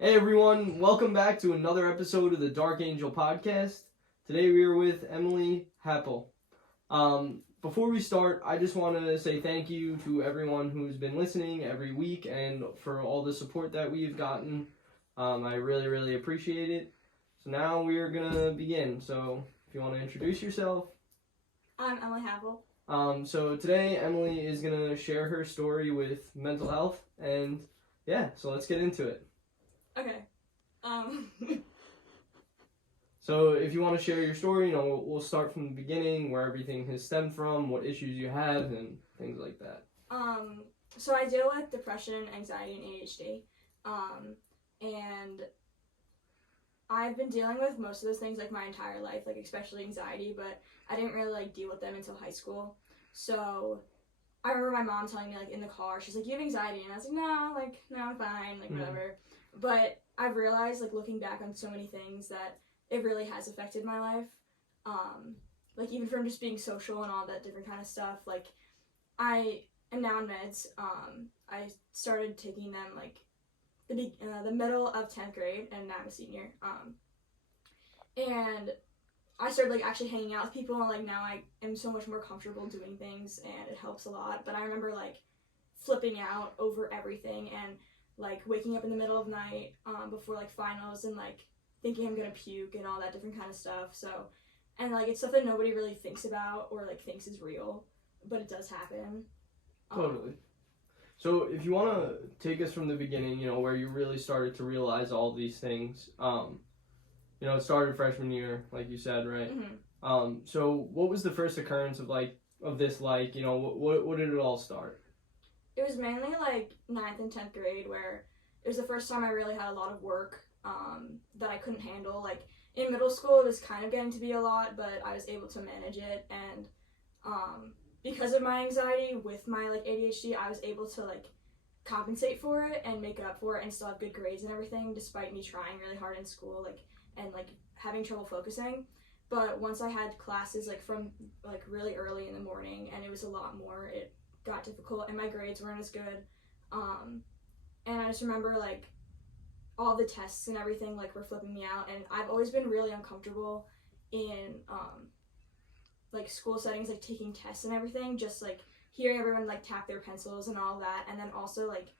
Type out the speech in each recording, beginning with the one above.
Hey everyone, welcome back to another episode of the Dark Angel podcast. Today we are with Emily Happel. Before we start, I just want to say thank you to everyone who's been listening every week and for all the support that we've gotten. I really, really appreciate it. So now we are going to begin. So if you want to introduce yourself. I'm Emily Happel. So today Emily is going to share her story with mental health and so let's get into it. Okay. So if you want to share your story, we'll start from the beginning, where everything has stemmed from, what issues you have, and things like that. So I deal with depression, anxiety, and ADHD. And I've been dealing with most of those things like my entire life, like especially anxiety, but I didn't really like deal with them until high school. So I remember my mom telling me like in the car, she's like, "You have anxiety," and I was like, "No, I'm fine, like whatever." But I've realized, like looking back on so many things, that it really has affected my life. Like even from just being social and all that different kind of stuff. Like I am now in meds. I started taking them like the middle of 10th grade, and now I'm a senior. And I started like actually hanging out with people, and like now I am so much more comfortable doing things, and it helps a lot. But I remember like flipping out over everything, and like waking up in the middle of the night before like finals, and like thinking I'm gonna puke and all that different kind of stuff. So, and like it's stuff that nobody really thinks about or like thinks is real, but it does happen. Totally. So if you want to take us from the beginning, where you really started to realize all these things. It started freshman year, like you said, right? Mm-hmm. So what was the first occurrence of this? What did it all start? It was mainly like 9th and 10th grade, where it was the first time I really had a lot of work that I couldn't handle. Like in middle school, it was kind of getting to be a lot, but I was able to manage it. And because of my anxiety with my like ADHD, I was able to like compensate for it and make up for it and still have good grades and everything, despite me trying really hard in school, like and like having trouble focusing. But once I had classes like from like really early in the morning, and it was a lot more, it got difficult, and my grades weren't as good. And I just remember like all the tests and everything like were flipping me out, and I've always been really uncomfortable in like school settings, like taking tests and everything, just like hearing everyone like tap their pencils and all that. And then also like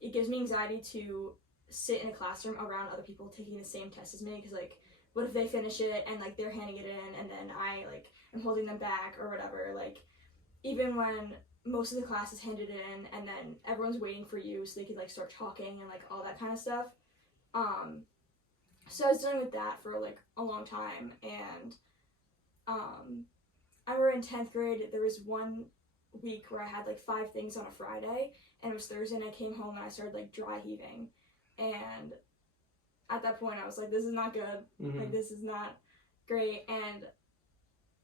it gives me anxiety to sit in a classroom around other people taking the same test as me, because like what if they finish it and like they're handing it in and then I like am holding them back or whatever. Like even when most of the class is handed in and then everyone's waiting for you so they can like start talking and like all that kind of stuff. So I was dealing with that for like a long time. And I remember in 10th grade there was one week where I had like 5 things on a Friday, and it was Thursday, and I came home and I started like dry heaving. And at that point I was like, this is not good. Mm-hmm. Like this is not great. And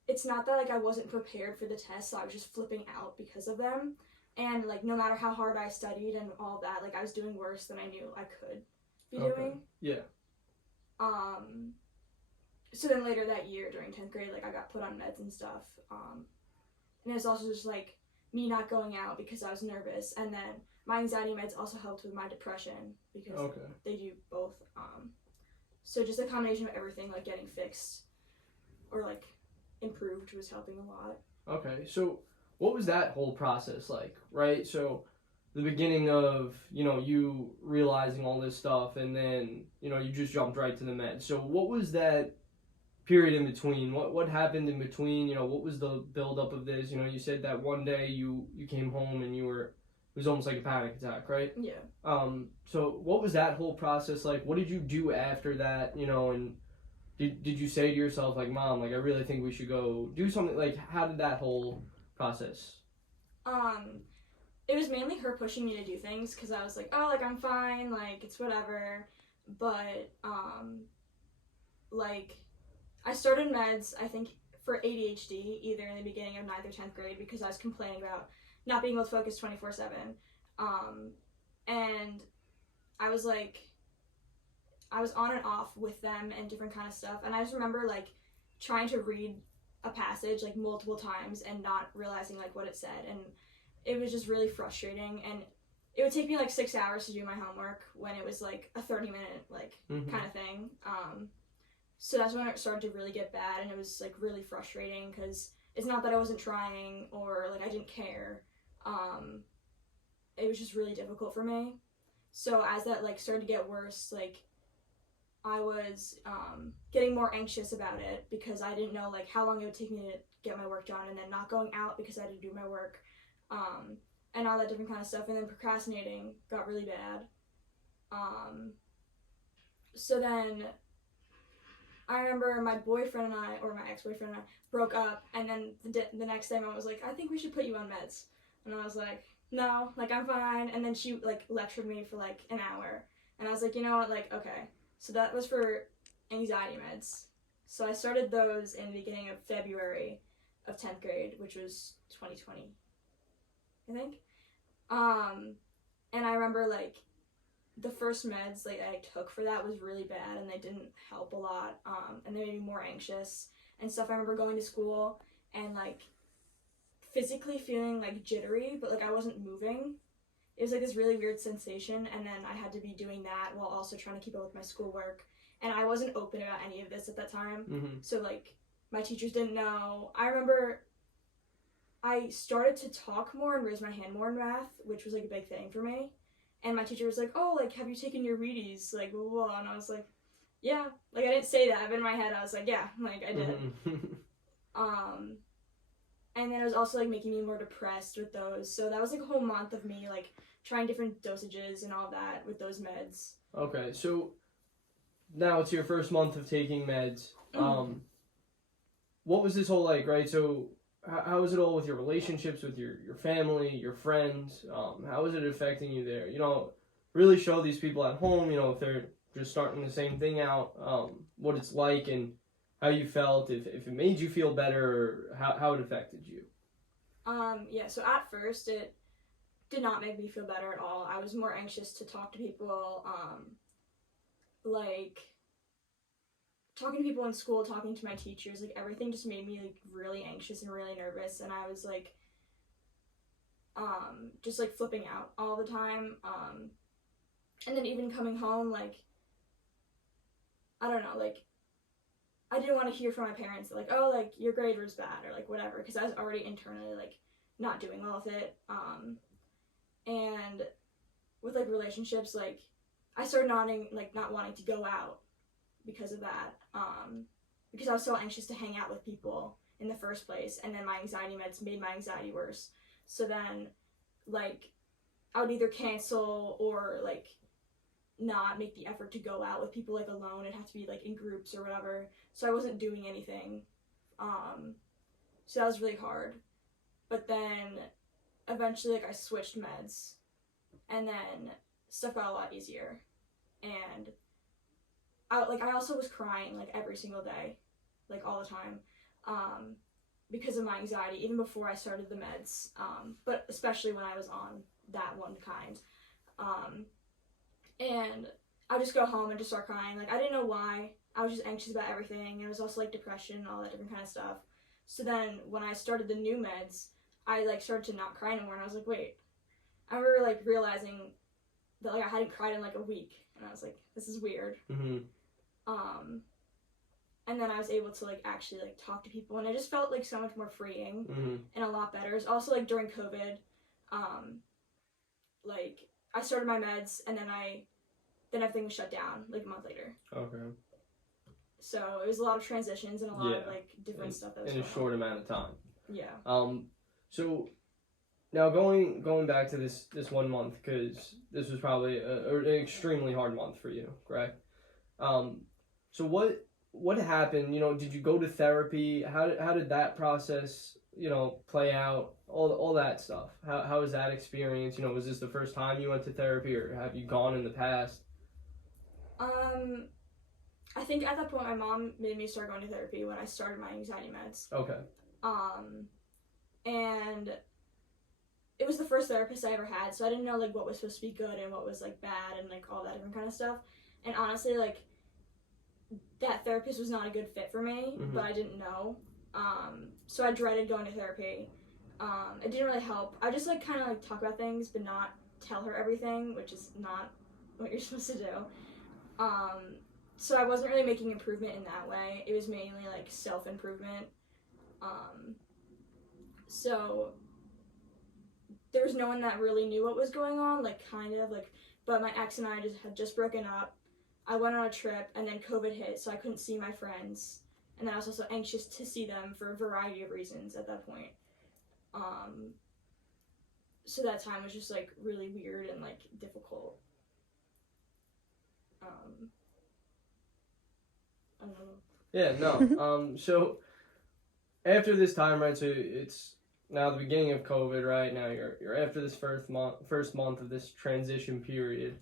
it's not that like I wasn't prepared for the test, so I was just flipping out because of them. And like no matter how hard I studied and all that, like I was doing worse than I knew I could be doing. Yeah. So then later that year during 10th grade, like I got put on meds and stuff. And it's also just like me not going out because I was nervous, and then my anxiety meds also helped with my depression because they do both. So just a combination of everything like getting fixed or like improved was helping a lot. Okay, so what was that whole process like, right? So the beginning of, you realizing all this stuff, and then, you just jumped right to the med. So what was that period in between? What happened in between? What was the buildup of this? You said that one day you came home and it was almost like a panic attack, right? Yeah. So what was that whole process like? What did you do after that, and did you say to yourself, like, Mom, like, I really think we should go do something? Like, how did that whole process? It was mainly her pushing me to do things, because I was like, oh, like, I'm fine, like, it's whatever. But, like, I started meds, I think, for ADHD, either in the beginning of 9th or 10th grade, because I was complaining about not being able to focus 24/7. And I was like, I was on and off with them and different kind of stuff. And I just remember like trying to read a passage like multiple times and not realizing like what it said. And it was just really frustrating. And it would take me like 6 hours to do my homework when it was like a 30-minute like kind of thing. So that's when it started to really get bad, and it was like really frustrating because it's not that I wasn't trying or like I didn't care. It was just really difficult for me. So as that like started to get worse, like I was getting more anxious about it because I didn't know like how long it would take me to get my work done, and then not going out because I had to do my work, and all that different kind of stuff, and then procrastinating got really bad. So then I remember my boyfriend and I, or my ex-boyfriend and I, broke up, and then the next day Mom was like, I think we should put you on meds. And I was like, no, like I'm fine. And then she like lectured me for like an hour, and I was like, you know what, like okay. So that was for anxiety meds. So I started those in the beginning of February of 10th grade, which was 2020, I think. And I remember like the first meds like I took for that was really bad, and they didn't help a lot, and they made me more anxious and stuff. I remember going to school and like physically feeling like jittery, but like I wasn't moving. It was like this really weird sensation, and then I had to be doing that while also trying to keep up with my schoolwork, and I wasn't open about any of this at that time. So like my teachers didn't know. I remember I started to talk more and raise my hand more in math, which was like a big thing for me. And my teacher was like, oh, like, have you taken your Wheaties? Like, blah, blah, blah. And I was like, yeah. Like, I didn't say that, but in my head, I was like, yeah, like, I did. And then it was also, like, making me more depressed with those. So that was, like, a whole month of me, like, trying different dosages and all that with those meds. Okay, so now it's your first month of taking meds. What was this whole, like, right? So how is it all with your relationships with your family, your friends? How is it affecting you there? You know, really show these people at home, you know, if they're just starting the same thing out, what it's like and how you felt, if it made you feel better, or how it affected you. Yeah, so at first it did not make me feel better at all. I was more anxious to talk to people, like talking to people in school, talking to my teachers, like everything just made me like really anxious and really nervous, and I was like just like flipping out all the time, and then even coming home, like I don't know, like I didn't want to hear from my parents that, like, oh, like your grade was bad or like whatever, because I was already internally like not doing well with it, and with like relationships, like I started not wanting to go out because of that, because I was so anxious to hang out with people in the first place, and then my anxiety meds made my anxiety worse. So then, like, I would either cancel or, like, not make the effort to go out with people, like, alone. It'd have to be, like, in groups or whatever, so I wasn't doing anything, so that was really hard. But then, eventually, like, I switched meds, and then stuff got a lot easier, and I also was crying, like, every single day, like, all the time, because of my anxiety, even before I started the meds, but especially when I was on that one kind, and I would just go home and just start crying. Like, I didn't know why. I was just anxious about everything, and it was also, like, depression and all that different kind of stuff. So then, when I started the new meds, I, like, started to not cry anymore, and I was like, wait. I remember, like, realizing that, like, I hadn't cried in, like, a week, and I was like, this is weird. And then I was able to, like, actually, like, talk to people, and it just felt, like, so much more freeing and a lot better. It's also, like, during COVID, like, I started my meds, and then everything was shut down, like, a month later. Okay. So it was a lot of transitions and a lot of, like, different stuff that was in a short amount of time. Yeah. So now going back to this 1 month, because this was probably an extremely hard month for you, correct? So what happened? You know, did you go to therapy? How did that process, you know, play out? All that stuff. How was that experience? You know, was this the first time you went to therapy, or have you gone in the past? I think at that point my mom made me start going to therapy when I started my anxiety meds. Okay. And it was the first therapist I ever had, so I didn't know, like, what was supposed to be good and what was, like, bad and, like, all that different kind of stuff. And honestly, like, that therapist was not a good fit for me, but I didn't know. So I dreaded going to therapy. It didn't really help. I just, like, kind of, like, talk about things, but not tell her everything, which is not what you're supposed to do. So I wasn't really making improvement in that way. It was mainly like self-improvement. So there was no one that really knew what was going on, like kind of like, but my ex and I had just broken up. I went on a trip and then COVID hit, so I couldn't see my friends. And then I was also anxious to see them for a variety of reasons at that point. So that time was just like really weird and like difficult. I don't know. Yeah, no. So after this time, right? So it's now the beginning of COVID, right? Now you're after this first month of this transition period.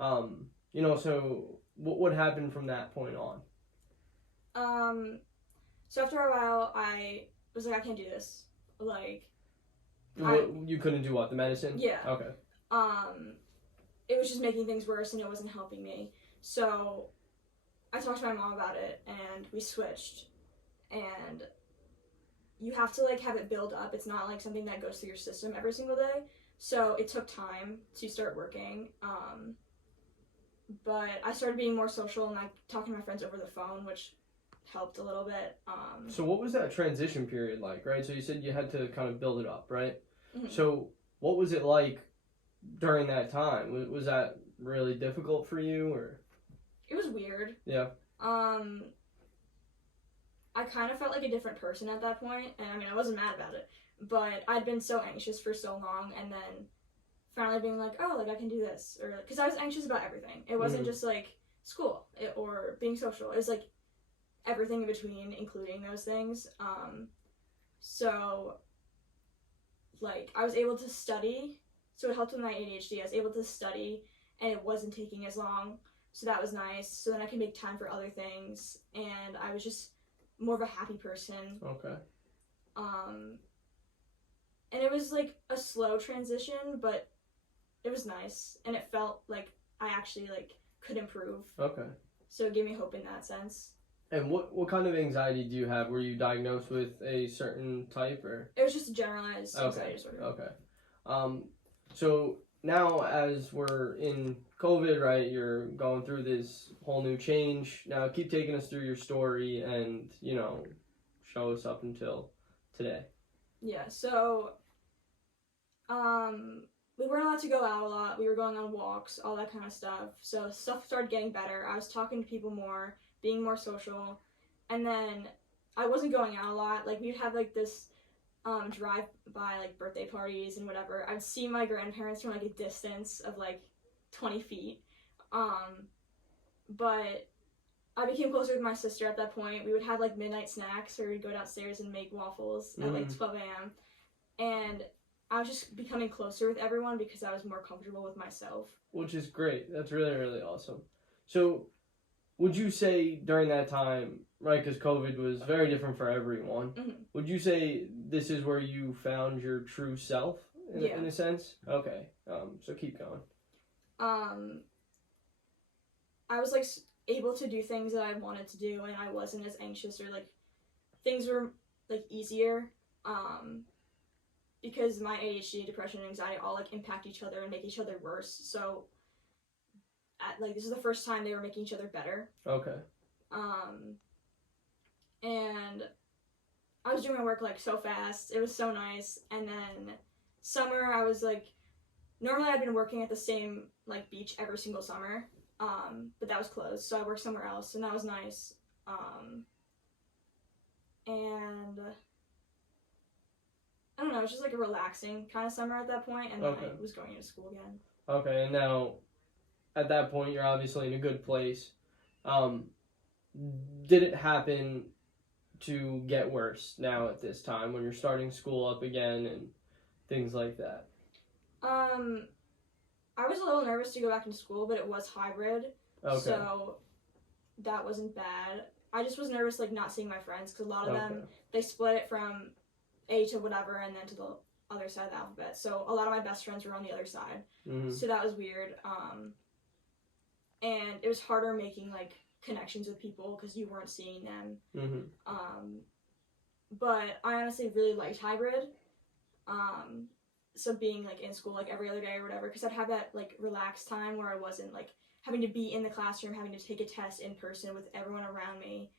You know, so what happened from that point on? So after a while, I was like, I can't do this. Like, You couldn't do what? The medicine? Yeah. Okay. It was just making things worse and it wasn't helping me. So I talked to my mom about it and we switched. And you have to like have it build up. It's not like something that goes through your system every single day. So it took time to start working. But I started being more social and like talking to my friends over the phone, which helped a little bit. So what was that transition period like, right? So you said you had to kind of build it up, right? Mm-hmm. So what was it like during that time? Was that really difficult for you, or? It was weird. Yeah. I kind of felt like a different person at that point, and I mean, I wasn't mad about it, but I'd been so anxious for so long, and then finally being like, oh, like I can do this, or because I was anxious about everything. It wasn't just like school or being social. It was like everything in between, including those things. So like I was able to study, so it helped with my ADHD. I was able to study, and it wasn't taking as long, so that was nice. So then I could make time for other things, and I was just more of a happy person. Okay. And it was like a slow transition, but it was nice, and it felt like I actually like could improve. Okay. So it gave me hope in that sense. And what kind of anxiety do you have? Were you diagnosed with a certain type, or? It was just a generalized anxiety disorder. Okay. So now as we're in COVID, right, you're going through this whole new change. Now keep taking us through your story and, you know, show us up until today. Yeah, so we weren't allowed to go out a lot. We were going on walks, all that kind of stuff. So stuff started getting better. I was talking to people more, being more social. And then I wasn't going out a lot. Like we'd have like this drive by like birthday parties and whatever. I'd see my grandparents from like a distance of like 20 feet. But I became closer with my sister at that point. We would have like midnight snacks, or we'd go downstairs and make waffles at like 12 a.m. And I was just becoming closer with everyone because I was more comfortable with myself. Which is great. That's really, really awesome. So would you say during that time, right, because COVID was very different for everyone, would you say this is where you found your true self in a sense? Okay. So keep going. I was like able to do things that I wanted to do, and I wasn't as anxious, or like things were like easier. Because my ADHD, depression, and anxiety all like impact each other and make each other worse. So this is the first time they were making each other better. Okay. And I was doing my work like so fast. It was so nice. And then summer, I was like, normally I'd been working at the same like beach every single summer, but that was closed. So I worked somewhere else, and that was nice. And I don't know, it was just like a relaxing kind of summer at that point, and then I was going into school again. Okay, and now at that point you're obviously in a good place. Did it happen to get worse now at this time when you're starting school up again and things like that? I was a little nervous to go back into school, but it was hybrid. Okay. So that wasn't bad. I just was nervous like not seeing my friends, because a lot of them, they split it from A to whatever and then to the other side of the alphabet. So a lot of my best friends were on the other side. So that was weird. And it was harder making like connections with people because you weren't seeing them. But I honestly really liked hybrid. so being like in school like every other day or whatever, because I'd have that like relaxed time where I wasn't like having to be in the classroom, having to take a test in person with everyone around me,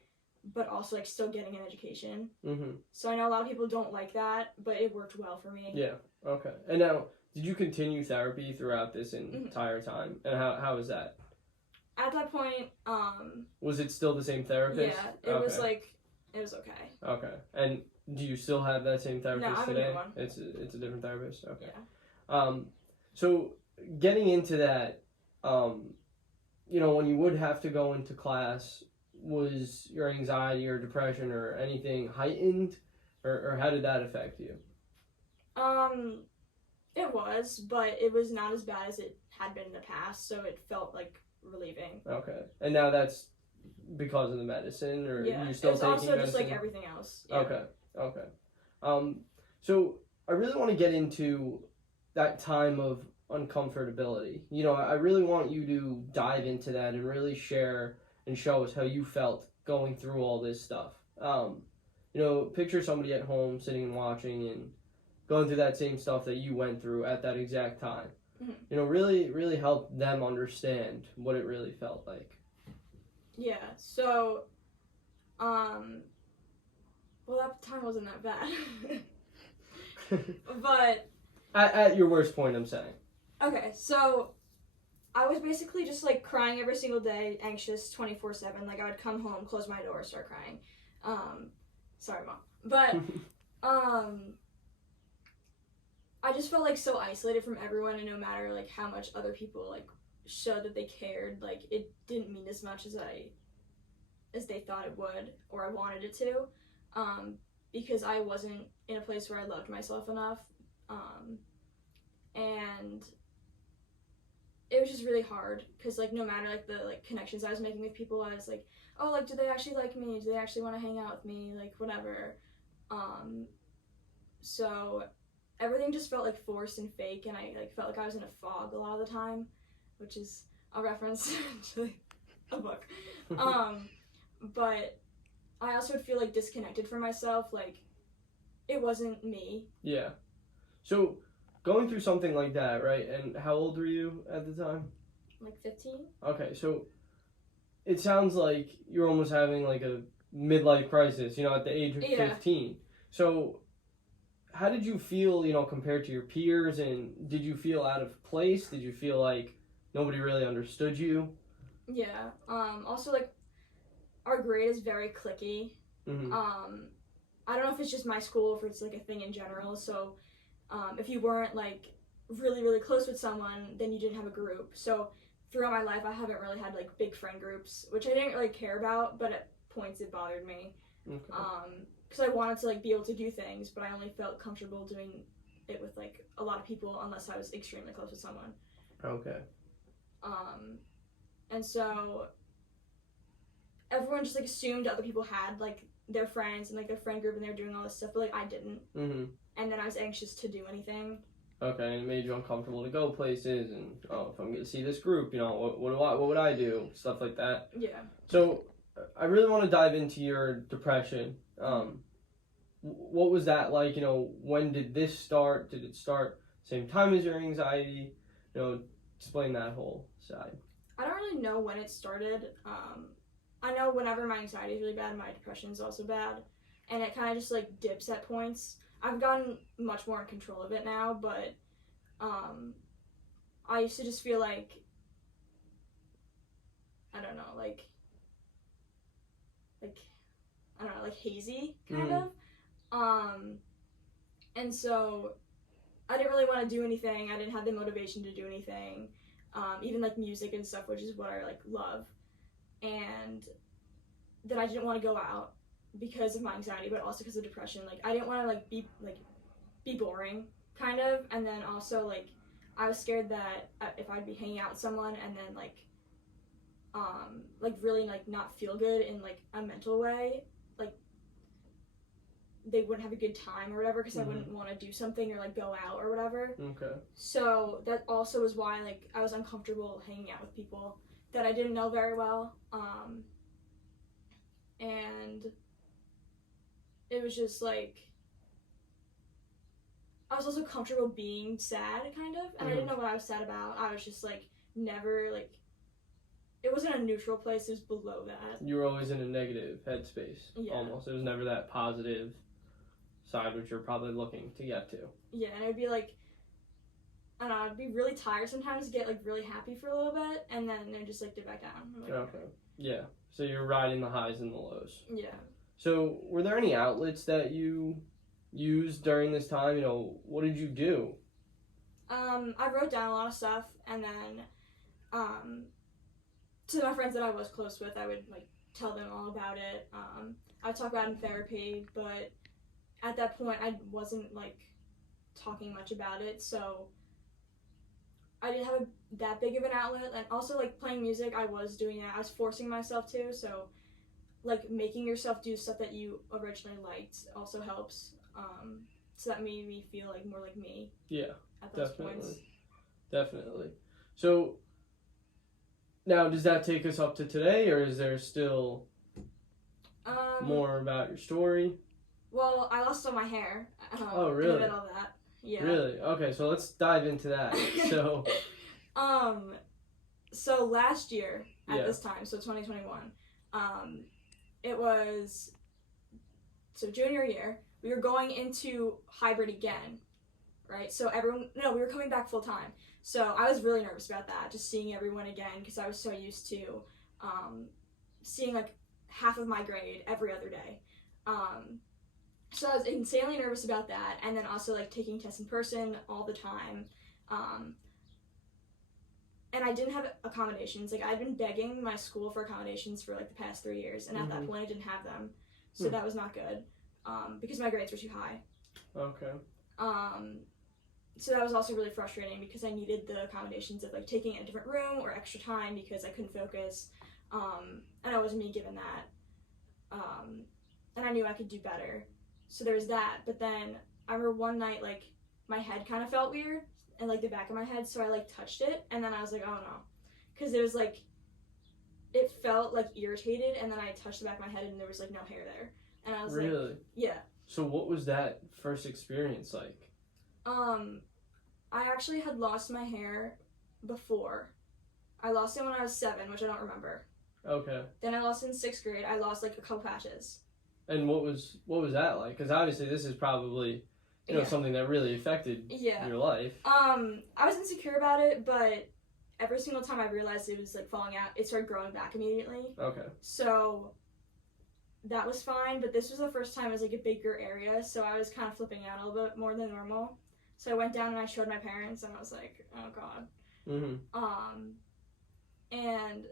but also like still getting an education. Mm-hmm. So I know a lot of people don't like that, but it worked well for me. Yeah. Okay. And now, did you continue therapy throughout this entire time? And how was that? At that point, was it still the same therapist? Yeah, it was like, it was okay. Okay. And do you still have that same therapist no, today? No, one. It's a different therapist? Okay. Yeah. So getting into that, you know, when you would have to go into class, was your anxiety or depression or anything heightened? Or how did that affect you? It was, but it was not as bad as it had been in the past, so it felt like relieving. Okay. And now that's because of the medicine, or yeah, you're still taking medicine? Also just like everything else. Yeah. Okay. So I really want to get into that time of uncomfortability. You know, I really want you to dive into that and really share and show us how you felt going through all this stuff. You know, picture somebody at home sitting and watching and going through that same stuff that you went through at that exact time. Mm-hmm. You know, really help them understand what it really felt like. Yeah, so, well, that time wasn't that bad. But... At your worst point, I'm saying. Okay, so, I was basically just, like, crying every single day, anxious 24/7. Like, I would come home, close my door, start crying. Sorry, Mom. But, I just felt, like, so isolated from everyone, and no matter, like, how much other people, like, showed that they cared, like, it didn't mean as much as they thought it would, or I wanted it to, because I wasn't in a place where I loved myself enough, and it was just really hard, because, like, no matter, like, the, like, connections I was making with people, I was like, oh, like, do they actually like me, do they actually want to hang out with me, like, whatever, so everything just felt, like, forced and fake, and I, like, felt like I was in a fog a lot of the time, which is a reference to a book. But I also would feel, like, disconnected from myself, like, it wasn't me. Yeah. So, going through something like that, right, and how old were you at the time? Like 15. Okay, so it sounds like you're almost having, like, a midlife crisis, you know, at the age of 15. So, how did you feel, you know, compared to your peers, and did you feel out of place? Did you feel like nobody really understood you? Yeah. Also, like, our grade is very cliquey. Mm-hmm. I don't know if it's just my school or if it's, like, a thing in general, so, if you weren't, like, really close with someone, then you didn't have a group. So, throughout my life, I haven't really had, like, big friend groups, which I didn't really care about, but at points it bothered me. Okay. Because I wanted to, like, be able to do things, but I only felt comfortable doing it with, like, a lot of people unless I was extremely close with someone. Okay. And so everyone just, like, assumed other people had, like, their friends and, like, their friend group and they were doing all this stuff, but, like, I didn't. Mm-hmm. And then I was anxious to do anything. Okay, and it made you uncomfortable to go places, and, oh, if I'm going to see this group, you know, what would I do? Stuff like that. Yeah. So, I really want to dive into your depression. What was that like? You know, when did this start? Did it start same time as your anxiety? You know, explain that whole side. I don't really know when it started. I know whenever my anxiety is really bad, my depression is also bad. And it kind of just, like, dips at points. I've gotten much more in control of it now, but I used to just feel like, I don't know, like hazy, kind of. And so I didn't really want to do anything. I didn't have the motivation to do anything. Even, like, music and stuff, which is what I, like, love. And then I didn't want to go out because of my anxiety, but also because of depression. Like, I didn't want to, like, be boring, kind of. And then also, like, I was scared that if I'd be hanging out with someone and then, like, really, like, not feel good in, like, a mental way, like, they wouldn't have a good time or whatever, because I wouldn't want to do something or, like, go out or whatever. Okay. So that also was why, like, I was uncomfortable hanging out with people that I didn't know very well. And it was just, like, I was also comfortable being sad, kind of, and I didn't know what I was sad about. I was just like never like, it wasn't a neutral place. It was below that. You were always in a negative headspace. Yeah. Almost. It was never that positive side, which you're probably looking to get to. Yeah, and it would be like, I don't know, I'd be really tired sometimes, get like really happy for a little bit, and then I'd just like dip back down. Like, Okay. Yeah. So you're riding the highs and the lows. Yeah. So were there any outlets that you used during this time? You know, what did you do? I wrote down a lot of stuff, and then to my friends that I was close with, I would like tell them all about it. I would talk about it in therapy, but at that point I wasn't like talking much about it, so I didn't have that big of an outlet. And also like playing music, I was doing that. I was forcing myself to, so like making yourself do stuff that you originally liked also helps. So that made me feel like more like me. Yeah, at those definitely. points. Definitely. So now, does that take us up to today, or is there still more about your story? Well, I lost all my hair. Oh, really? In the middle of that. Yeah. Really? Okay, so let's dive into that. So, so last year at Yeah. this time, so 2021, it was junior year. We were going into hybrid again, right? So we were coming back full time. So I was really nervous about that, just seeing everyone again, because I was so used to seeing like half of my grade every other day. So I was insanely nervous about that, and then also like taking tests in person all the time. And I didn't have accommodations. Like I'd been begging my school for accommodations for like the past 3 years, and at that point I didn't have them. So that was not good, because my grades were too high. Okay. So that was also really frustrating because I needed the accommodations of like taking a different room or extra time because I couldn't focus, and I wasn't being given that. And I knew I could do better. So there was that. But then I remember one night, like, my head kind of felt weird, and like the back of my head, so I like touched it, and then I was like, oh no, because there was like, it felt like irritated, and then I touched the back of my head and there was like no hair there, and I was like, Really? yeah. So what was that first experience like? I actually had lost my hair before. I lost it when I was 7, which I don't remember. Okay. Then I lost it in 6th grade. I lost like a couple patches. And what was that like? Because obviously this is probably, you know, something that really affected your life. I was insecure about it, but every single time I realized it was like falling out, it started growing back immediately. Okay. So that was fine, but this was the first time it was like a bigger area, so I was kind of flipping out a little bit more than normal. So I went down and I showed my parents, and I was like, oh god. And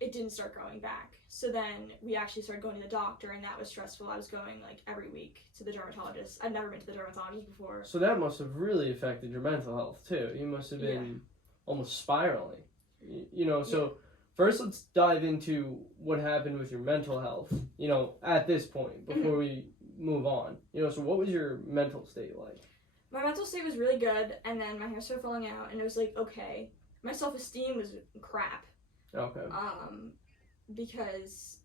it didn't start growing back. So then we actually started going to the doctor, and that was stressful. I was going like every week to the dermatologist. I'd never been to the dermatologist before. So that must have really affected your mental health too. You must have been almost spiraling. You know, so first let's dive into what happened with your mental health, you know, at this point before we move on. You know, so what was your mental state like? My mental state was really good, and then my hair started falling out, and it was like, okay. My self-esteem was crap. Okay. Because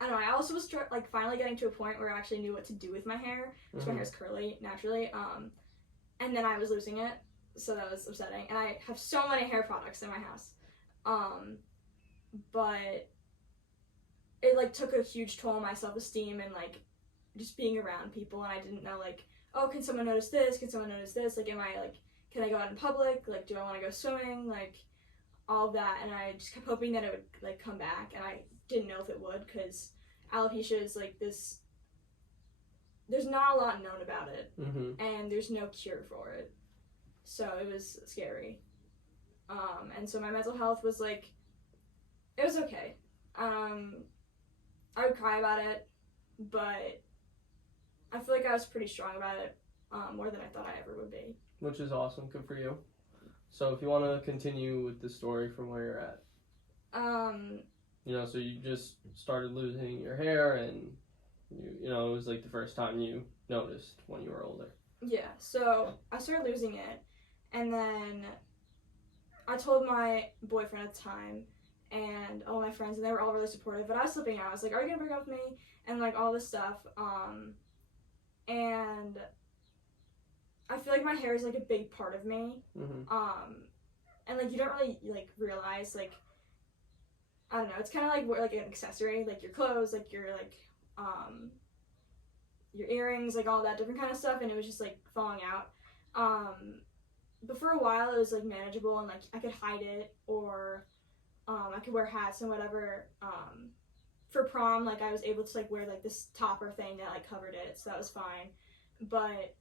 I don't know, I also was like finally getting to a point where I actually knew what to do with my hair, because my hair is curly naturally, and then I was losing it, so that was upsetting. And I have so many hair products in my house, but it like took a huge toll on my self-esteem and like just being around people, and I didn't know like, oh, can someone notice this? Can someone notice this? Like, can I go out in public? Like, do I want to go swimming? Like, all of that, and I just kept hoping that it would like come back, and I didn't know if it would, because alopecia is like this, there's not a lot known about it, and there's no cure for it, so it was scary. And so my mental health was like, it was okay. I would cry about it, but I feel like I was pretty strong about it, more than I thought I ever would be. Which is awesome. Good for you. So if you want to continue with the story from where you're at. You know, so you just started losing your hair, and you know, it was like the first time you noticed when you were older. Yeah, so I started losing it, and then I told my boyfriend at the time, and all my friends, and they were all really supportive, but I was slipping out. I was like, are you gonna break up with me? And like all this stuff, and I feel like my hair is like a big part of me. And like you don't really like realize like, I don't know, it's kind of like an accessory, like your clothes, like your earrings, like all that different kind of stuff, and it was just like falling out. But for a while it was like manageable, and like I could hide it, or I could wear hats and whatever. For prom, like I was able to like wear like this topper thing that like covered it, so that was fine. But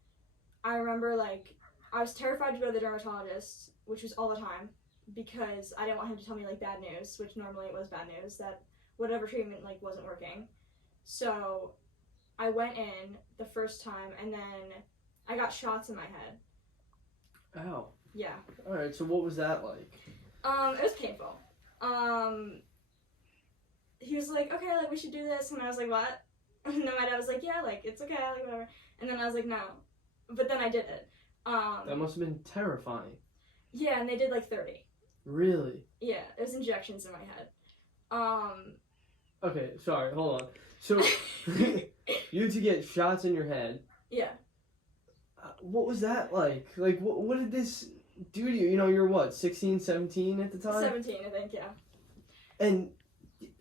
I remember like I was terrified to go to the dermatologist, which was all the time, because I didn't want him to tell me like bad news, which normally it was bad news, that whatever treatment like wasn't working. So I went in the first time, and then I got shots in my head. Ow. Yeah. Alright, so what was that like? It was painful. He was like, okay, like we should do this, and I was like, what? And then my dad was like, yeah, like it's okay, like whatever. And then I was like, no. But then I did it. That must have been terrifying. Yeah, and they did like 30. Really? Yeah, it was injections in my head. Okay, sorry, hold on. So, you had to get shots in your head. Yeah. What was that like? Like, what did this do to you? You know, you're what, 16, 17 at the time? 17, I think, yeah. And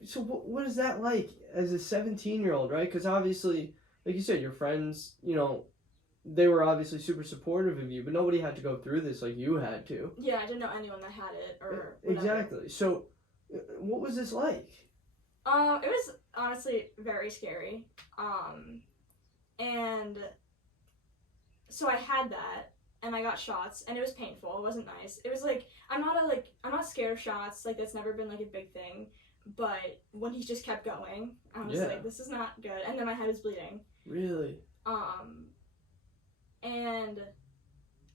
so what is that like as a 17-year-old, right? Because obviously, like you said, your friends, you know, they were obviously super supportive of you, but nobody had to go through this like you had to. Yeah, I didn't know anyone that had it or whatever. Exactly. So, what was this like? It was honestly very scary. And so I had that, and I got shots, and it was painful. It wasn't nice. It was like I'm not scared of shots. Like that's never been like a big thing. But when he just kept going, I was like, this is not good. And then my head was bleeding. Really? And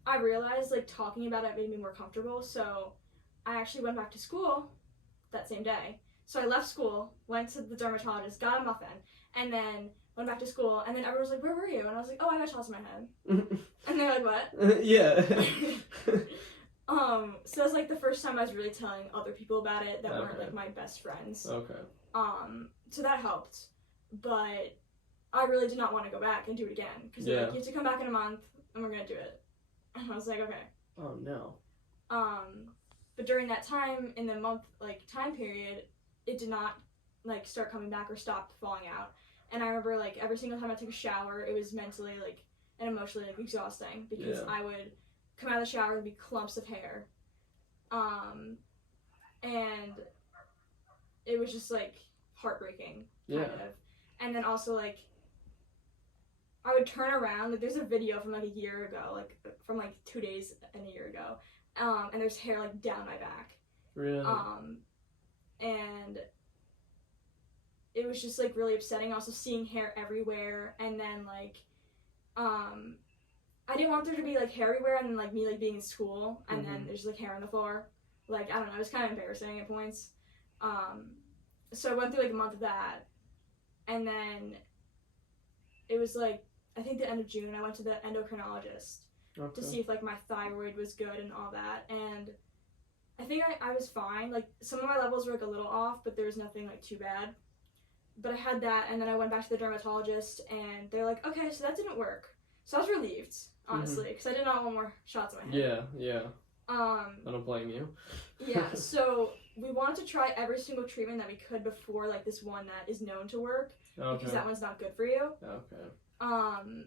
I realized like talking about it made me more comfortable. So I actually went back to school that same day. So I left school, went to the dermatologist, got a muffin, and then went back to school. And then everyone was like, "Where were you?" And I was like, "Oh, I got shots in my head." And they're like, "What?" Yeah. So that was like the first time I was really telling other people about it that weren't like my best friends. Okay. So that helped, but I really did not want to go back and do it again, because like, you have to come back in a month and we're gonna do it. And I was like, okay. Oh no. But during that time, in the month like time period, it did not like start coming back or stop falling out. And I remember like every single time I took a shower, it was mentally like and emotionally like exhausting, because I would come out of the shower and be clumps of hair. And it was just like heartbreaking, kind of. And then also like I would turn around, like there's a video from like a year ago, like from like 2 days and a year ago, and there's hair like down my back. Really? And it was just like really upsetting, also seeing hair everywhere, and then like I didn't want there to be like hair everywhere, and then like me like being in school, and then there's like hair on the floor. Like I don't know, it was kind of embarrassing at points. So I went through like a month of that, and then it was like I think the end of June I went to the endocrinologist to see if like my thyroid was good and all that, and I think I was fine. Like some of my levels were like a little off, but there was nothing like too bad. But I had that, and then I went back to the dermatologist, and they're like, okay, so that didn't work. So I was relieved, honestly, because I did not want more shots in my head. Yeah. I don't blame you. Yeah, so we wanted to try every single treatment that we could before like this one that is known to work, because that one's not good for you. Okay.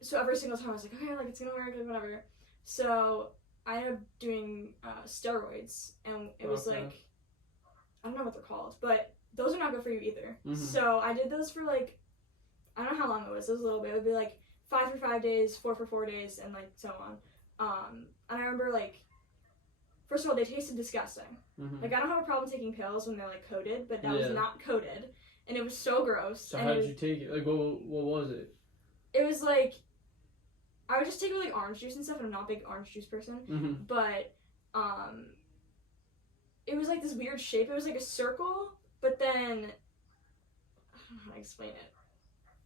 So every single time I was like, okay, like it's gonna work, like whatever. So I ended up doing steroids, and it was like, I don't know what they're called, but those are not good for you either. So I did those for like, I don't know how long it was a little bit. It would be like 5 for 5 days, 4 for 4 days, and like so on. And I remember like, first of all, they tasted disgusting. Like I don't have a problem taking pills when they're like coated, but that was not coated, and it was so gross. So how did you take it? Like what was it? It was like, I would just take like orange juice and stuff, and I'm not a big orange juice person, but it was like this weird shape. It was like a circle, but then I don't know how to explain it.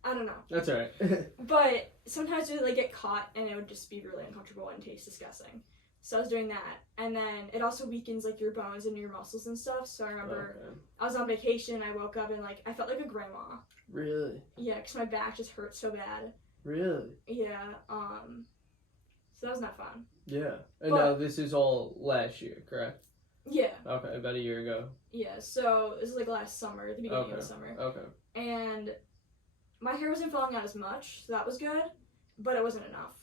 I don't know. That's alright. But sometimes it would like get caught, and it would just be really uncomfortable and taste disgusting. So I was doing that, and then it also weakens like your bones and your muscles and stuff. So I remember I was on vacation. I woke up and like I felt like a grandma. Really? Yeah, because my back just hurt so bad. Really? Yeah. So that was not fun. Yeah. And But- now this is all last year, correct? Yeah. Okay, about a year ago. Yeah, so this is like last summer, the beginning of the summer. Okay. And my hair wasn't falling out as much, so that was good, but it wasn't enough.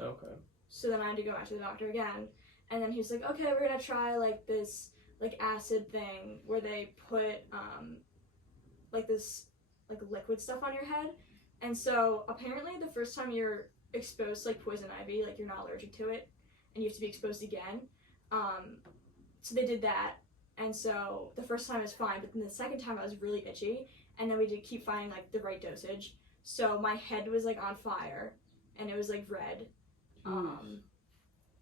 Okay. So then I had to go back to the doctor again, and then he was like, okay, we're gonna try like this like acid thing where they put like this like liquid stuff on your head. And so apparently the first time you're exposed to like poison ivy, like you're not allergic to it, and you have to be exposed again. So they did that, and so the first time was fine, but then the second time I was really itchy, and then we did keep finding like the right dosage. So my head was like on fire, and it was like red. And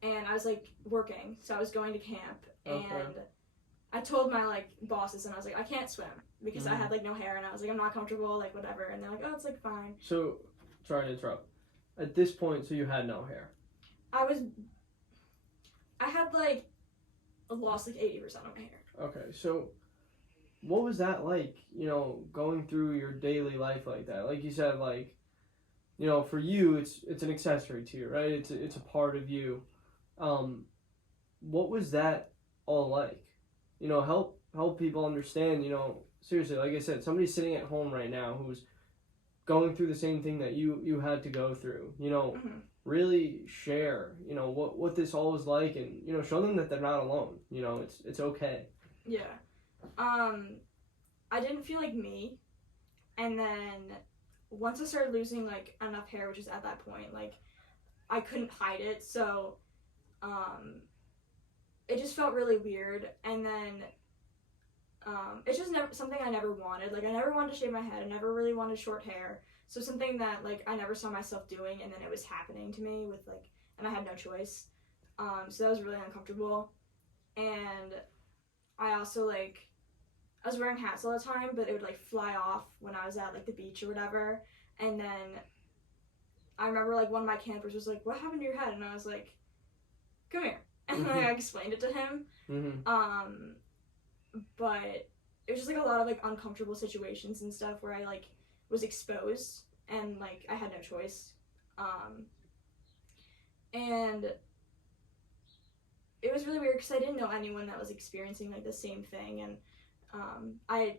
I was like working, so I was going to camp, and I told my like bosses, and I was like, I can't swim because I had like no hair, and I was like, I'm not comfortable, like whatever, and they're like, oh, it's like fine. So, sorry to interrupt. At this point, so you had no hair. I had like lost like 80% of my hair. Okay, so what was that like, going through your daily life like that? Like you said, like, for you, it's an accessory to you, right? It's a part of you. What was that all like? Help people understand, seriously, like I said, somebody's sitting at home right now who's going through the same thing that you had to go through, really share, what this all was like, and, show them that they're not alone, it's okay. Yeah. I didn't feel like me, and then once I started losing like enough hair, which is at that point, like I couldn't hide it, so it just felt really weird. And then it's just never something I never wanted. Like I never wanted to shave my head. I never really wanted short hair. So something that like I never saw myself doing, and then it was happening to me with like, and I had no choice. So that was really uncomfortable. And I also like, I was wearing hats all the time, but it would like fly off when I was at like the beach or whatever. And then I remember like one of my campers was like, what happened to your head? And I was like, come here. And like I explained it to him. But it was just like a lot of like uncomfortable situations and stuff where I like was exposed and like I had no choice. And it was really weird because I didn't know anyone that was experiencing like the same thing, and I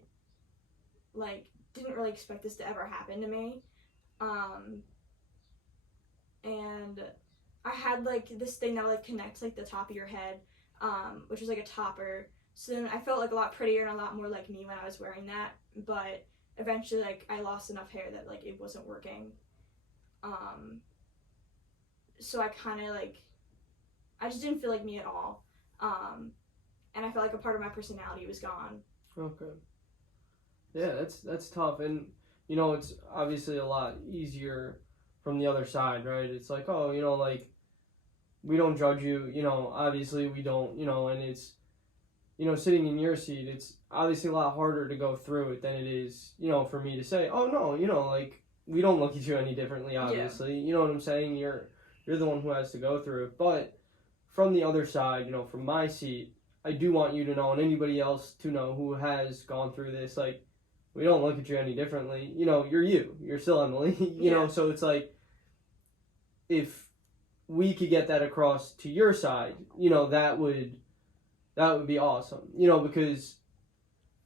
like didn't really expect this to ever happen to me. And I had like this thing that like connects like the top of your head, which was like a topper. So then I felt like a lot prettier and a lot more like me when I was wearing that. But eventually like I lost enough hair that like it wasn't working. So I kind of like, I just didn't feel like me at all. And I felt like a part of my personality was gone. Okay. Yeah, that's tough. And, it's obviously a lot easier from the other side, right? It's like, oh, like, we don't judge you, obviously we don't, and it's, sitting in your seat, it's obviously a lot harder to go through it than it is, for me to say, oh, no, like, we don't look at you any differently, obviously. Yeah. You know what I'm saying? You're the one who has to go through it. But from the other side, from my seat, I do want you to know, and anybody else to know who has gone through this, like, we don't look at you any differently. You're you. You're still Emily. You know, so it's like, if we could get that across to your side, that would be awesome. Because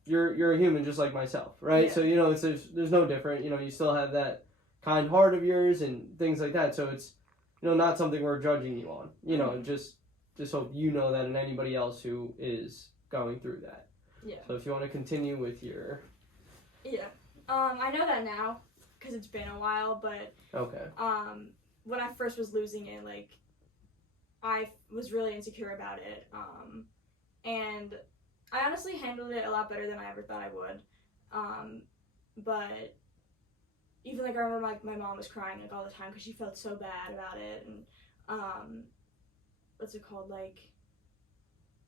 you're a human just like myself, right? Yeah. So, it's, there's no different. You still have that kind heart of yours and things like that. So it's, not something we're judging you on. Just hope you know that, and anybody else who is going through that. Yeah. So if you want to continue with your... Yeah. I know that now, because it's been a while, but... Okay. When I first was losing it, like, I was really insecure about it. And I honestly handled it a lot better than I ever thought I would. But... even, like, I remember, like, my mom was crying, like, all the time because she felt so bad about it, and, what's it called, like,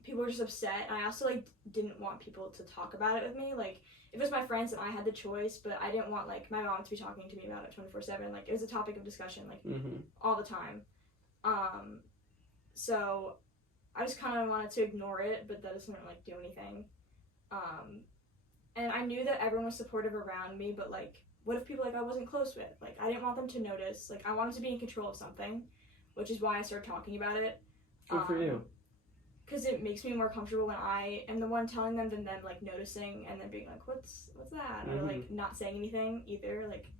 people were just upset, and I also, like, didn't want people to talk about it with me. Like, if it was my friends, then I had the choice, but I didn't want, like, my mom to be talking to me about it 24/7. Like, it was a topic of discussion, like, all the time. So I just kind of wanted to ignore it, but that doesn't, like, do anything. And I knew that everyone was supportive around me, but, like, what if people, like, I wasn't close with? Like, I didn't want them to notice. Like, I wanted to be in control of something. which is why I started talking about it. Good for you. Because it makes me more comfortable when I am the one telling them than them like noticing and then being like, what's that? Or like not saying anything either. Like,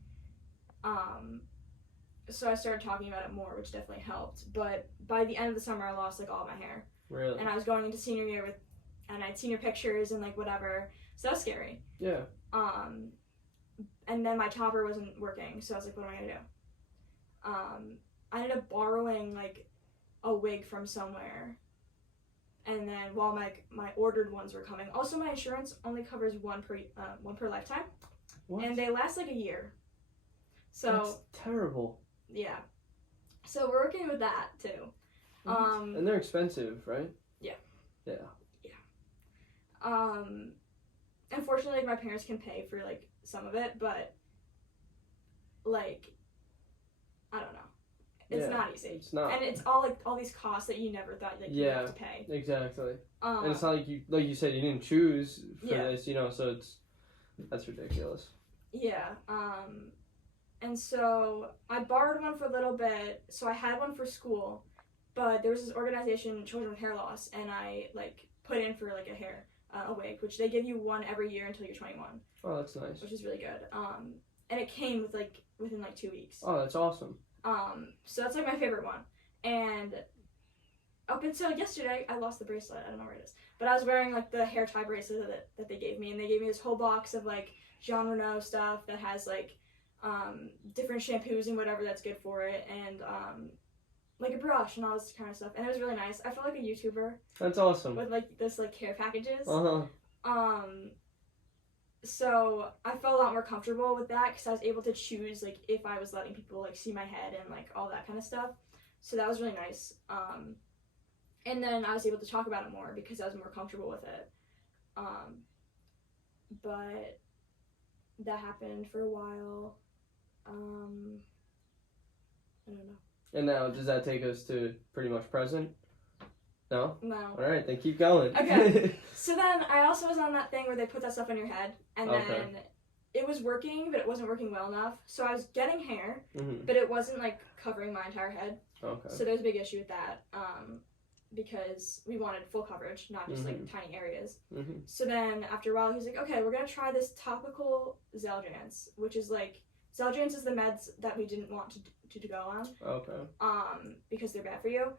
so I started talking about it more, which definitely helped. But by the end of the summer, I lost like all my hair. Really? And I was going into senior year and I had senior pictures and like whatever. So that was scary. Yeah. And then my topper wasn't working, so I was like, what am I gonna do? I ended up borrowing like a wig from somewhere. And then while my ordered ones were coming, also my insurance only covers one per lifetime. What? And they last like a year. So that's terrible. Yeah. So we're working with that too. And they're expensive, right? Yeah. Yeah. Yeah. Unfortunately, like, my parents can pay for like some of it, but like I don't know. It's not easy. It's not. And it's all these costs that you never thought like you'd have to pay. Exactly. And it's not like you said, you didn't choose for this, so that's ridiculous. Yeah. And so I borrowed one for a little bit, so I had one for school, but there was this organization, Children with Hair Loss, and I like put in for like a wig, which they give you one every year until you're 21. Oh, that's nice. Which is really good. And it came within like 2 weeks. Oh, that's awesome. So that's like my favorite one. And up until yesterday, I lost the bracelet. I don't know where it is. But I was wearing like the hair tie bracelet that they gave me, and they gave me this whole box of like Jean Renault stuff that has like different shampoos and whatever that's good for it, and like a brush and all this kind of stuff. And it was really nice. I felt like a YouTuber. That's awesome. With like this like care packages. So I felt a lot more comfortable with that because I was able to choose like if I was letting people like see my head and like all that kind of stuff. So that was really nice. And then I was able to talk about it more because I was more comfortable with it. But that happened for a while. I don't know. And now, does that take us to pretty much present? No? No. All right, then keep going. Okay. So then I also was on that thing where they put that stuff on your head, and then it was working, but it wasn't working well enough. So I was getting hair, but it wasn't like covering my entire head. Okay. So there was a big issue with that, because we wanted full coverage, not just like tiny areas. So then after a while, he was like, okay, we're gonna try this topical Xeljanz, which is like, Xeljanz is the meds that we didn't want to go on. Okay. Because they're bad for you.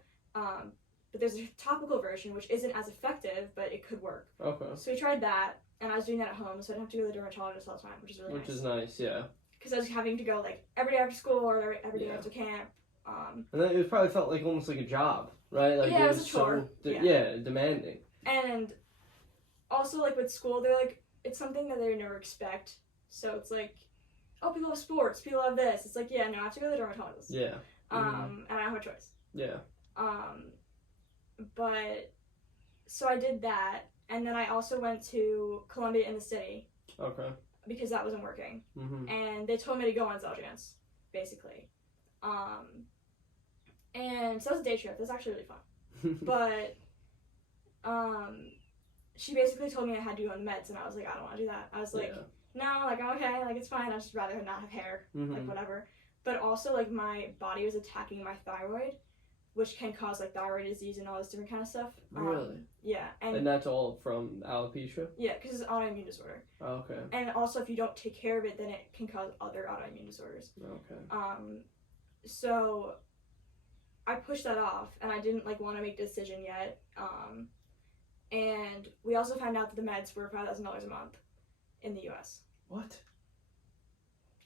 But there's a topical version which isn't as effective, but it could work. Okay. So we tried that, and I was doing that at home, so I didn't have to go to the dermatologist all the time, which is really nice. Which is nice, yeah. Because I was having to go like every day after school or every day after camp. And then it probably felt like almost like a job, right? Like it was a chore. Demanding. And also like with school, they're like, it's something that they never expect. So it's like, oh, people have sports, people have this. It's like, yeah, no, I have to go to the dermatologist. Yeah. And I don't have a choice. Yeah. But so I did that, and then I also went to Columbia in the city. Okay. Because that wasn't working. And they told me to go on Xeljanz, basically. And so that was a day trip. That was actually really fun. But she basically told me I had to go on the meds, and I was like, I don't want to do that. I was like, no, like, I'm okay, like, it's fine. I'd just rather not have hair, like, whatever. But also, like, my body was attacking my thyroid, which can cause like thyroid disease and all this different kind of stuff. Really? Yeah. And that's all from alopecia? Yeah, because it's an autoimmune disorder. Oh, okay. And also, if you don't take care of it, then it can cause other autoimmune disorders. Okay. So I pushed that off, and I didn't like want to make a decision yet. And we also found out that the meds were $5,000 a month in the U.S. What?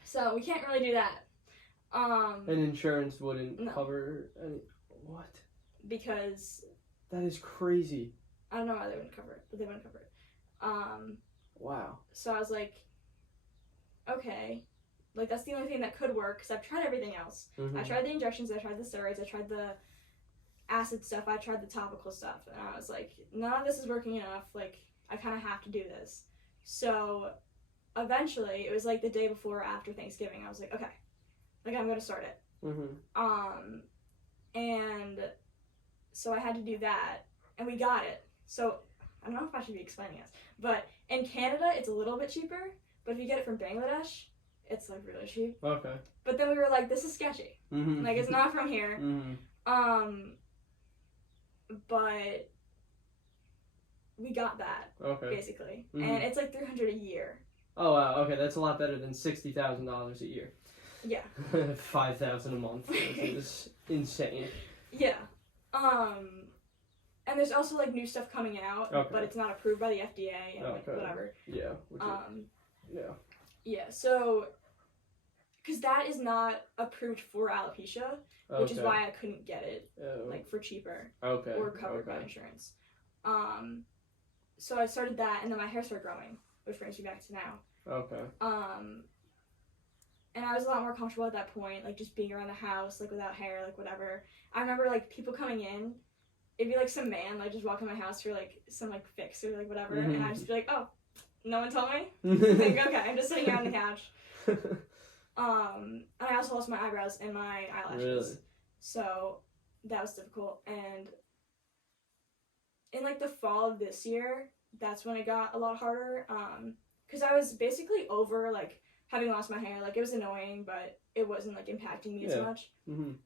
So we can't really do that. And insurance wouldn't cover any. What? Because that is crazy. I don't know why they wouldn't cover it, but they wouldn't cover it. Wow. So I was like, okay, like that's the only thing that could work because I've tried everything else. I tried the injections, I tried the steroids, I tried the acid stuff, I tried the topical stuff, and I was like, none of this is working enough. Like, I kind of have to do this. So eventually, it was like the day before or after Thanksgiving, I was like, okay, like I'm gonna start it. And so I had to do that, and we got it. So I don't know if I should be explaining this, but in Canada it's a little bit cheaper, but if you get it from Bangladesh, it's like really cheap. Okay. But then we were like, this is sketchy. Like, it's not from here. But we got that, basically. And it's like $300 a year. Oh, wow. Okay, that's a lot better than $60,000 a year. Yeah. $5,000 a month. It's insane. Yeah. And there's also like new stuff coming out, but it's not approved by the FDA and like, whatever. Yeah. Yeah. So, because that is not approved for alopecia, which is why I couldn't get it like for cheaper or covered by insurance. So I started that, and then my hair started growing, which brings me back to now. And I was a lot more comfortable at that point, like just being around the house, like without hair, like whatever. I remember like people coming in, it'd be like some man like just walk in my house for like some like fix or like whatever, and I'd just be like, oh, no one told me. Like, okay, I'm just sitting here on the couch. And I also lost my eyebrows and my eyelashes, really? So that was difficult. And in like the fall of this year, that's when it got a lot harder. Because I was basically over like having lost my hair. Like, it was annoying, but it wasn't like impacting me as much.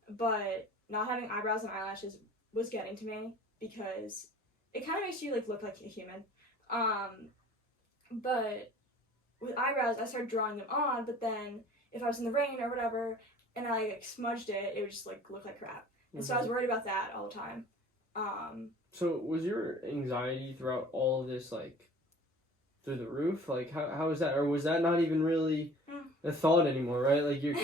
But not having eyebrows and eyelashes was getting to me because it kind of makes you like look like a human. But with eyebrows, I started drawing them on, but then if I was in the rain or whatever and I like smudged it, it would just like look like crap. And so I was worried about that all the time. So was your anxiety throughout all of this like through the roof? Like how was that, or was that not even really a thought anymore, right? Like you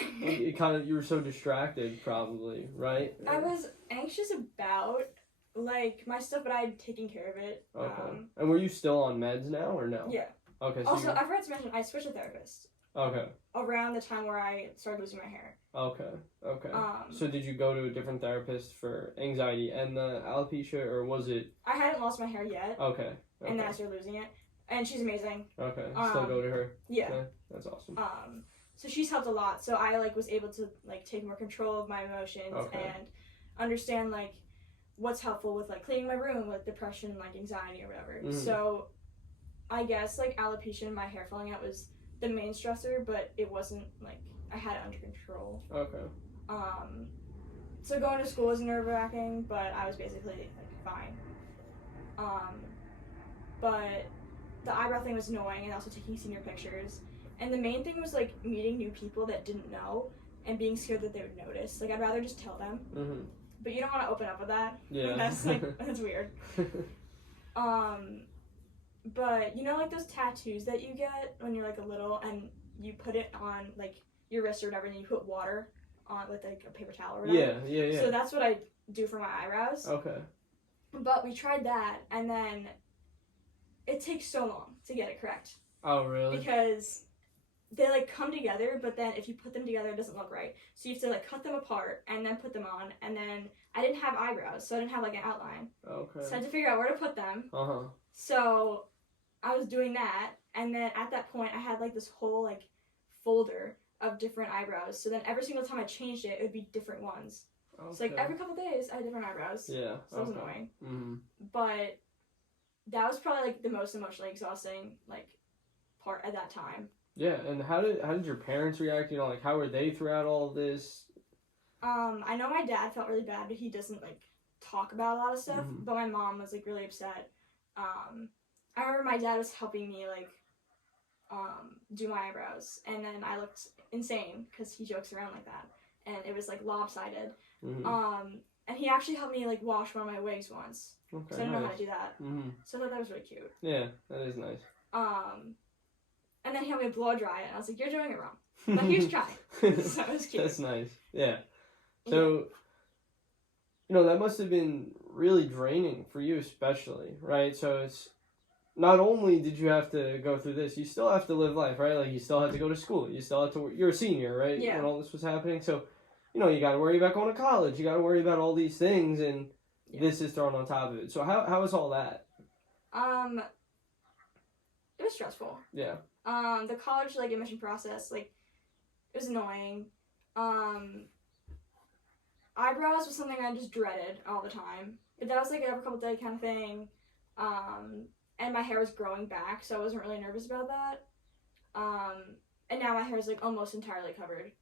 were so distracted probably, right? I was anxious about like my stuff, but I had taken care of it. And were you still on meds now or no? Yeah. Okay. So also, I forgot to mention, I switched a therapist. Okay. Around the time where I started losing my hair. Okay. So did you go to a different therapist for anxiety and the alopecia, or was it? I hadn't lost my hair yet. Okay. And then I started losing it, and she's amazing. Okay. Still go to her. Yeah. That's awesome. So she's helped a lot. So I like was able to like take more control of my emotions and understand like what's helpful with like cleaning my room with depression, like anxiety or whatever. So I guess like alopecia and my hair falling out was the main stressor, but it wasn't like I had it under control. So going to school was nerve-wracking, but I was basically like fine. But the eyebrow thing was annoying, and also taking senior pictures. And the main thing was like meeting new people that didn't know and being scared that they would notice. Like, I'd rather just tell them. But you don't want to open up with that. Yeah. That's weird. But you know, like those tattoos that you get when you're like a little, and you put it on like your wrist or whatever, and then you put water on with like a paper towel or whatever. Yeah. So that's what I do for my eyebrows. But we tried that, and then it takes so long to get it correct. Oh, really? Because they like come together, but then if you put them together, it doesn't look right. So you have to like cut them apart and then put them on. And then I didn't have eyebrows, so I didn't have like an outline. So I had to figure out where to put them. So I was doing that, and then at that point, I had like this whole like folder of different eyebrows. So then every single time I changed it, it would be different ones. So like every couple days, I had different eyebrows. Yeah. So it was annoying. But that was probably like the most emotionally exhausting like part at that time. Yeah, and how did your parents react? You know, like how were they throughout all of this? I know my dad felt really bad, but he doesn't like talk about a lot of stuff. But my mom was like really upset. I remember my dad was helping me like do my eyebrows, and then I looked insane because he jokes around like that, and it was like lopsided. And he actually helped me like wash one of my wigs once. So I didn't know how to do that. So I thought that was really cute. Yeah, that is nice. And then he helped me blow dry it, and I was like, "You're doing it wrong." But he was trying. So it was cute. That's nice. Yeah. So, you know, that must have been really draining for you especially, right? So it's not only did you have to go through this, you still have to live life, right? Like, you still had to go to school. You still had to, you're a senior, right? Yeah. When all this was happening. So, you know, you got to worry about going to college. You got to worry about all these things, and this is thrown on top of it. So how was all that? It was stressful. Yeah. The college, like, admission process, like, it was annoying. Eyebrows was something I just dreaded all the time. But that was, like, an every couple day kind of thing. And my hair was growing back, so I wasn't really nervous about that. And now my hair is, like, almost entirely covered.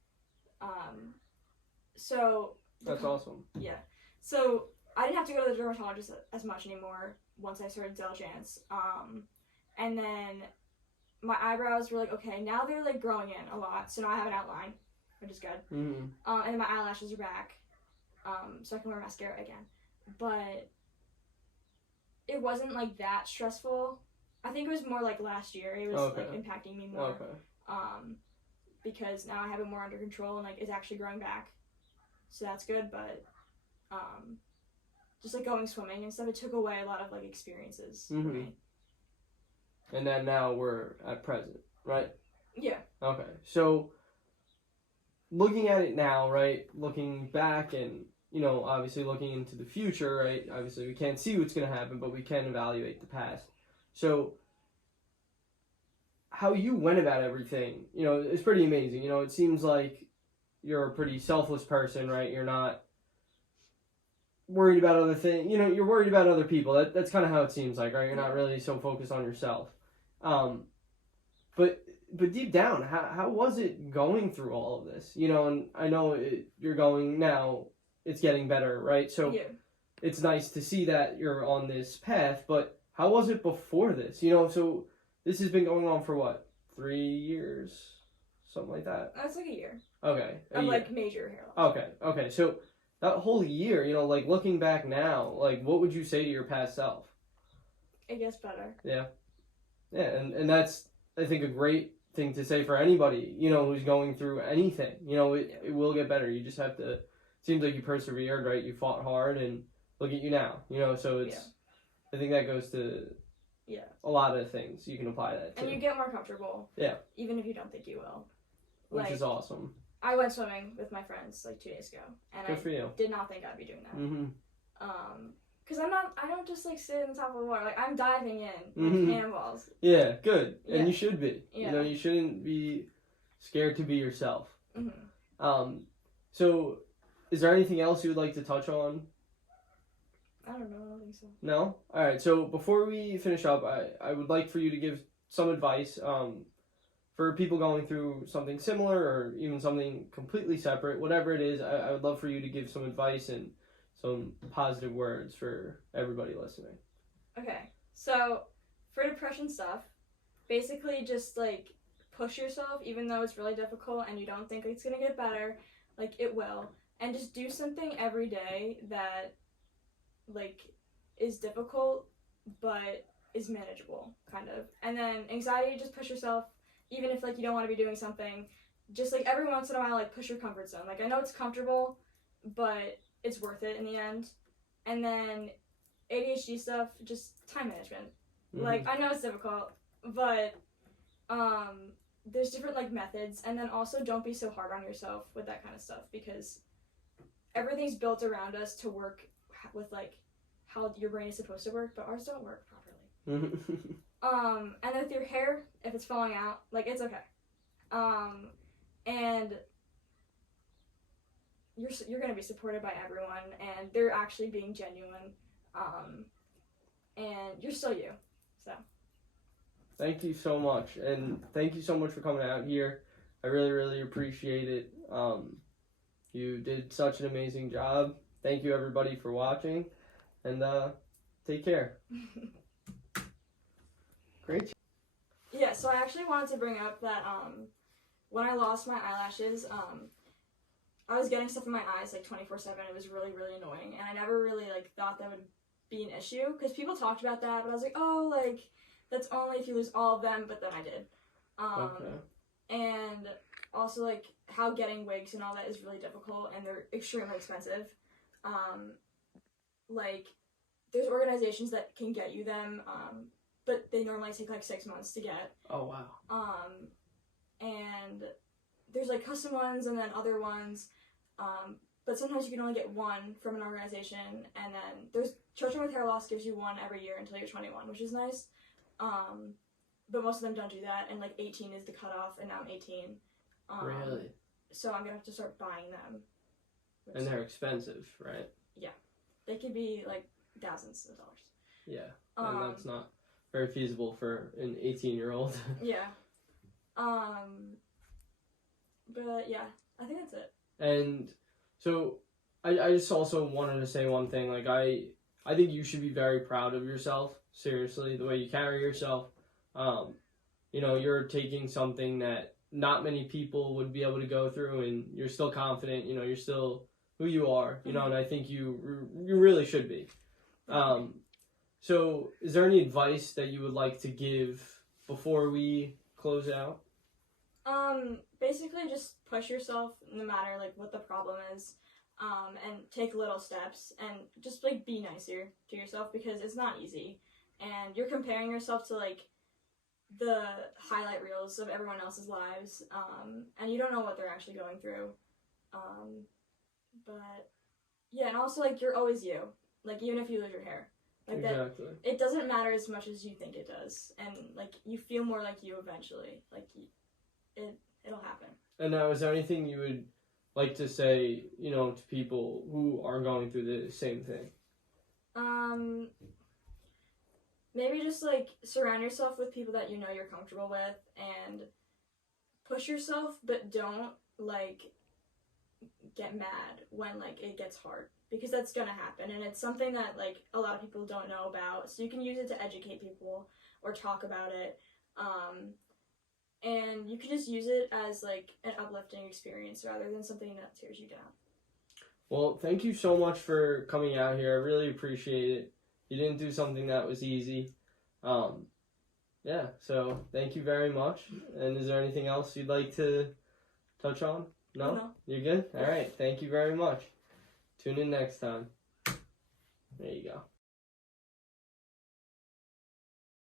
So... That's awesome. Yeah. So I didn't have to go to the dermatologist as much anymore once I started Xelchance. And then my eyebrows were like, okay, now they're like growing in a lot, so now I have an outline, which is good. Mm-hmm. And then my eyelashes are back, so I can wear mascara again. But it wasn't like that stressful. I think it was more like last year. It was like impacting me more. Okay. Because now I have it more under control and like it's actually growing back, so that's good. But just like going swimming and stuff, it took away a lot of like experiences for me. And then now we're at present, right? Yeah. Okay. So looking at it now, right? Looking back and, you know, obviously looking into the future, right? Obviously we can't see what's going to happen, but we can evaluate the past. So how you went about everything, you know, is pretty amazing. You know, it seems like you're a pretty selfless person, right? You're not worried about other things. You know, you're worried about other people. That's kind of how it seems like, right? You're not really so focused on yourself. But deep down, how was it going through all of this? You know, and I know you're going now, it's getting better, right? So it's nice to see that you're on this path, but how was it before this? You know, so this has been going on for what, 3 years? Something like that? That's like a year. Okay. Of like major hair loss. Okay. So that whole year, you know, like looking back now, like what would you say to your past self? It gets better. Yeah, and that's, I think, a great thing to say for anybody, you know, who's going through anything. You know, it will get better. You just have to, it seems like you persevered, right? You fought hard, and look at you now, you know, so it's, I think that goes to a lot of things you can apply that to. And you get more comfortable. Yeah. Even if you don't think you will. Which is awesome. I went swimming with my friends like 2 days ago, and Good for you. Did not think I'd be doing that. Mm-hmm. Because I don't just like sit on top of the water. Like I'm diving in like cannonballs. Yeah, good. Yeah. And you should be. Yeah. You know, you shouldn't be scared to be yourself. Mm-hmm. So is there anything else you would like to touch on? I don't know. I don't think so. No? All right. So before we finish up, I would like for you to give some advice for people going through something similar or even something completely separate, whatever it is. I would love for you to give some advice and some positive words for everybody listening. Okay. So for depression stuff, basically just like push yourself even though it's really difficult and you don't think it's going to get better. Like it will. And just do something every day that like is difficult but is manageable, kind of. And then anxiety, just push yourself, even if like you don't want to be doing something, just like every once in a while, like push your comfort zone. Like I know it's comfortable, but it's worth it in the end. And then ADHD stuff, just time management. Like I know it's difficult, but there's different like methods. And then also don't be so hard on yourself with that kind of stuff, because everything's built around us to work with like how your brain is supposed to work, but ours don't work properly. And with your hair, if it's falling out, like it's okay. And you're gonna be supported by everyone, and they're actually being genuine. And you're still you. So. Thank you so much, and thank you so much for coming out here. I really, really appreciate it. You did such an amazing job. Thank you, everybody, for watching, and take care. Great. Yeah, so I actually wanted to bring up that when I lost my eyelashes, I was getting stuff in my eyes like 24/7. It was really, really annoying, and I never really like thought that would be an issue because people talked about that, but I was like, oh, like that's only if you lose all of them. But then I did. And also like how getting wigs and all that is really difficult, and they're extremely expensive. Like there's organizations that can get you them, but they normally take like 6 months to get. Oh wow. And there's like custom ones and then other ones, but sometimes you can only get one from an organization, and then there's Children with Hair Loss gives you one every year until you're 21, which is nice. But most of them don't do that, and like 18 is the cutoff, and now I'm 18. Really? So I'm gonna have to start buying them. And they're expensive, right? Yeah, they could be like thousands of dollars. Yeah, and that's not very feasible for an 18-year-old. Yeah. But yeah, I think that's it. And so I just also wanted to say one thing. Like, I think you should be very proud of yourself. Seriously, the way you carry yourself. You know, you're taking something that not many people would be able to go through, and you're still confident. You know, you're still who you are. You know, and I think you really should be. So, is there any advice that you would like to give before we close out? Basically just push yourself no matter like what the problem is, and take little steps and just like be nicer to yourself because it's not easy, and you're comparing yourself to like the highlight reels of everyone else's lives, and you don't know what they're actually going through, but yeah, and also like you're always you, like even if you lose your hair. Like Exactly. that, it doesn't matter as much as you think it does, and like you feel more like you eventually. Like it'll happen. And now, is there anything you would like to say, you know, to people who are going through the same thing? Maybe just like surround yourself with people that you know you're comfortable with, and push yourself, but don't like get mad when like it gets hard, because that's gonna happen, and it's something that like a lot of people don't know about, so you can use it to educate people or talk about it, and you can just use it as like an uplifting experience rather than something that tears you down. Well, thank you so much for coming out here. I really appreciate it. You didn't do something that was easy. Yeah, so thank you very much. And is there anything else you'd like to touch on? No? No. You're good? All right. Thank you very much. Tune in next time. There you go.